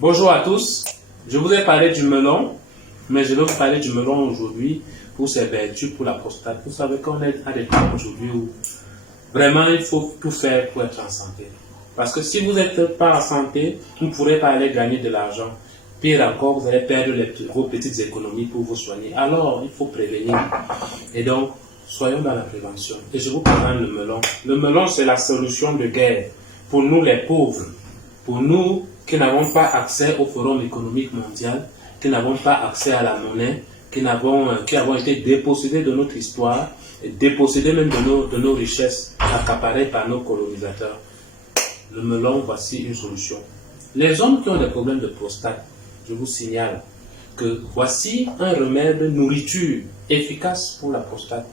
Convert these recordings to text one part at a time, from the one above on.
Bonjour à tous, je vous ai parlé du melon, mais je vais vous parler du melon aujourd'hui pour ses vertus pour la prostate. Vous savez qu'on est à des temps aujourd'hui où vraiment il faut tout faire pour être en santé. Parce que si vous n'êtes pas en santé, vous ne pourrez pas aller gagner de l'argent. Pire encore, vous allez perdre vos petites économies pour vous soigner. Alors, il faut prévenir. Et donc, soyons dans la prévention. Et je vous présente le melon. Le melon, c'est la solution de guerre pour nous les pauvres. Pour nous qui n'avons pas accès au Forum économique mondial, qui n'avons pas accès à la monnaie, qui avons été dépossédés de notre histoire, et dépossédés même de nos richesses accaparées par nos colonisateurs. Le melon, voici une solution. Les hommes qui ont des problèmes de prostate, je vous signale que voici un remède de nourriture efficace pour la prostate,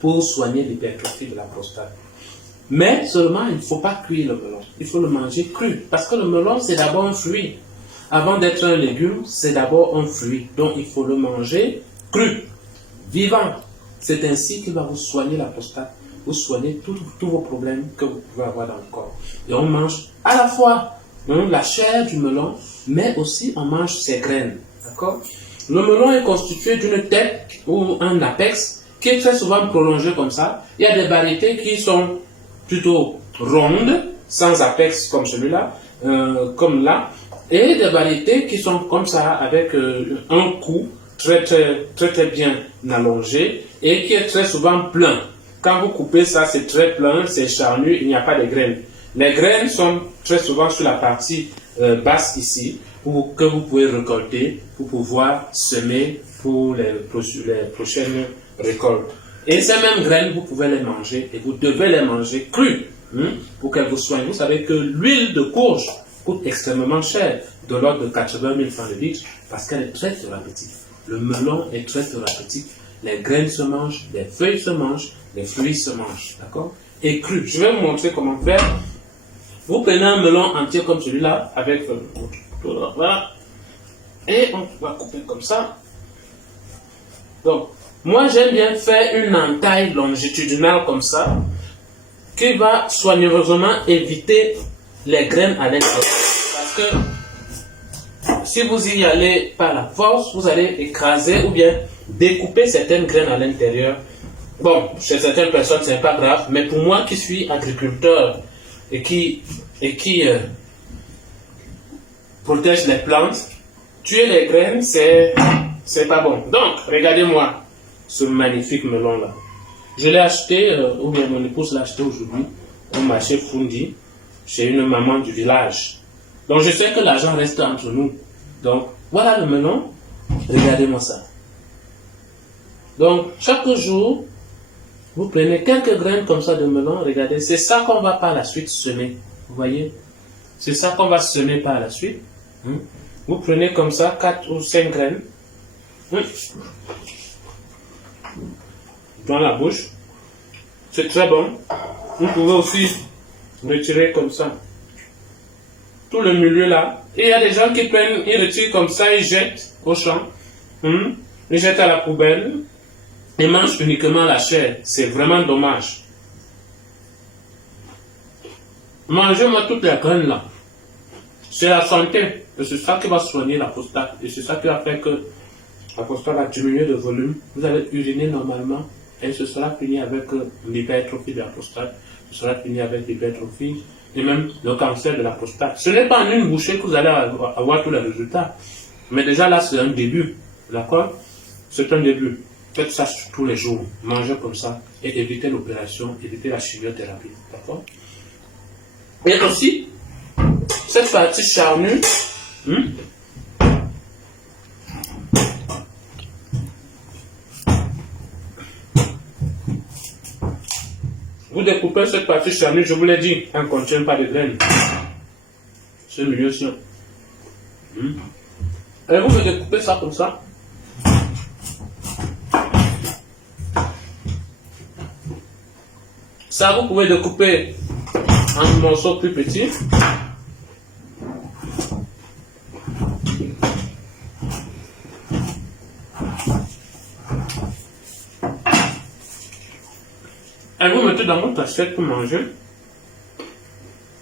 pour soigner l'hypertrophie de la prostate. Mais seulement, il ne faut pas cuire le melon. Il faut le manger cru. Parce que le melon, c'est d'abord un fruit. Avant d'être un légume, c'est d'abord un fruit. Donc, il faut le manger cru, vivant. C'est ainsi qu'il va vous soigner la prostate, vous soigner tous vos problèmes que vous pouvez avoir dans le corps. Et on mange à la fois la chair du melon, mais aussi on mange ses graines. D'accord? Le melon est constitué d'une tête ou un apex qui est très souvent prolongé comme ça. Il y a des variétés qui sont plutôt rondes, sans apex comme celui-là, comme là, et des variétés qui sont comme ça, avec un cou très bien allongé et qui est très souvent plein. Quand vous coupez ça, c'est très plein, c'est charnu, il n'y a pas de graines. Les graines sont très souvent sur la partie basse ici, que vous pouvez récolter pour pouvoir semer pour les prochaines récoltes. Et ces mêmes graines, vous pouvez les manger et vous devez les manger crues pour qu'elles vous soignent. Vous savez que l'huile de courge coûte extrêmement cher, de l'ordre de 80 000 francs le litre, parce qu'elle est très thérapeutique. Le melon est très thérapeutique. Les graines se mangent, les feuilles se mangent, les fruits se mangent. D'accord? Et cru. Je vais vous montrer comment faire. Vous prenez un melon entier comme celui-là, avec voilà, et on va couper comme ça. Donc, moi j'aime bien faire une entaille longitudinale comme ça, qui va soigneusement éviter les graines à l'intérieur. Parce que si vous y allez par la force, vous allez écraser ou bien découper certaines graines à l'intérieur. Bon, chez certaines personnes, ce n'est pas grave, mais pour moi qui suis agriculteur et qui protège les plantes, tuer les graines, c'est pas bon. Donc, regardez-moi ce magnifique melon-là. Je l'ai acheté, ou bien mon épouse l'a acheté aujourd'hui, au marché Fundi, chez une maman du village. Donc, je sais que l'argent reste entre nous. Donc, voilà le melon. Regardez-moi ça. Donc, chaque jour, vous prenez quelques graines comme ça de melon. Regardez, c'est ça qu'on va par la suite semer. Vous voyez? C'est ça qu'on va semer par la suite. Vous prenez comme ça 4 ou 5 graines. Dans la bouche. C'est très bon. Vous pouvez aussi retirer comme ça tout le milieu là. Et il y a des gens qui prennent, ils retirent comme ça, ils jettent au champ. Ils jettent à la poubelle. Ils mangent uniquement la chair. C'est vraiment dommage. Mangez-moi toutes les graines là. C'est la santé. Et c'est ça qui va soigner la prostate. Et c'est ça qui va faire que la prostate va diminuer de volume. Vous allez uriner normalement. Et ce sera fini avec l'hypertrophie de la prostate. Ce sera fini avec l'hypertrophie et même le cancer de la prostate. Ce n'est pas en une bouchée que vous allez avoir tous les résultats. Mais déjà là, c'est un début. D'accord? C'est un début. Faites ça tous les jours. Mangez comme ça. Et évitez l'opération, évitez la chimiothérapie. D'accord? Et aussi, cette partie charnue, vous découpez cette partie charnue, je vous l'ai dit, elle ne contient pas de graines. Ce milieu-ci. Et vous découpez ça comme ça. Ça, vous pouvez découper en morceaux plus petits. Et vous mettez dans votre assiette pour manger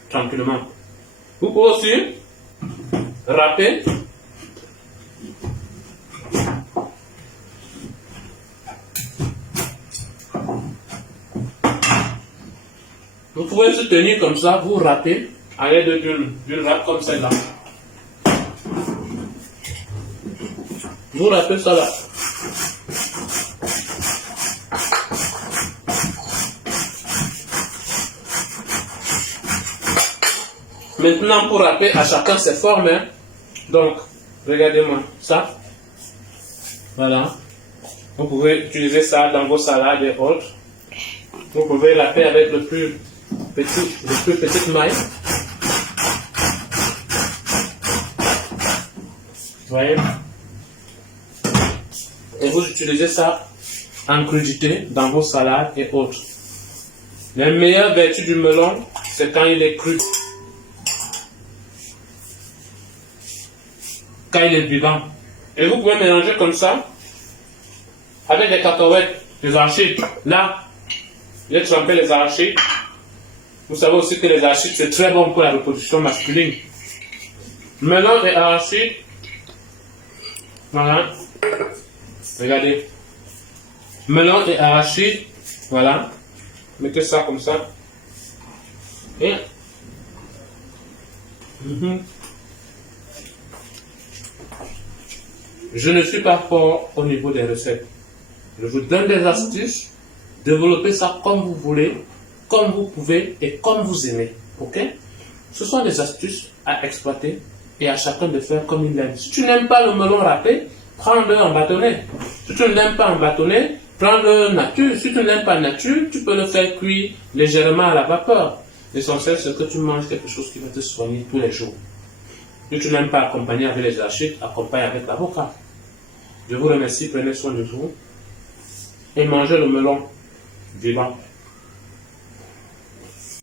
tranquillement. Vous pouvez aussi râper. Vous pouvez se tenir comme ça, vous râpez à l'aide d'une râpe comme celle-là. Vous râpez ça là. Maintenant, pour râper, à chacun ses formes. Hein. Donc, regardez-moi ça. Voilà. Vous pouvez utiliser ça dans vos salades et autres. Vous pouvez râper avec le plus petite maille. Vous voyez? Et vous utilisez ça en crudité dans vos salades et autres. La meilleure vertu du melon, c'est quand il est cru. Quand il est vivant. Et vous pouvez mélanger comme ça avec des cacahuètes, des arachides. Là, j'ai trempé les arachides. Vous savez aussi que les arachides, c'est très bon pour la reproduction masculine. Melon et arachides. Voilà. Regardez. Melon et arachides. Voilà. Mettez ça comme ça. Et. Je ne suis pas fort au niveau des recettes. Je vous donne des astuces. Développez ça comme vous voulez, comme vous pouvez et comme vous aimez. Ok? Ce sont des astuces à exploiter et à chacun de faire comme il aime. Si tu n'aimes pas le melon râpé, prends-le en bâtonnet. Si tu ne l'aimes pas en bâtonnet, prends-le nature. Si tu n'aimes pas nature, tu peux le faire cuire légèrement à la vapeur. L'essentiel, c'est que tu manges quelque chose qui va te soigner tous les jours. Si tu n'aimes pas accompagner avec les arachides, accompagne avec l'avocat. Je vous remercie, prenez soin de vous et mangez le melon vivant.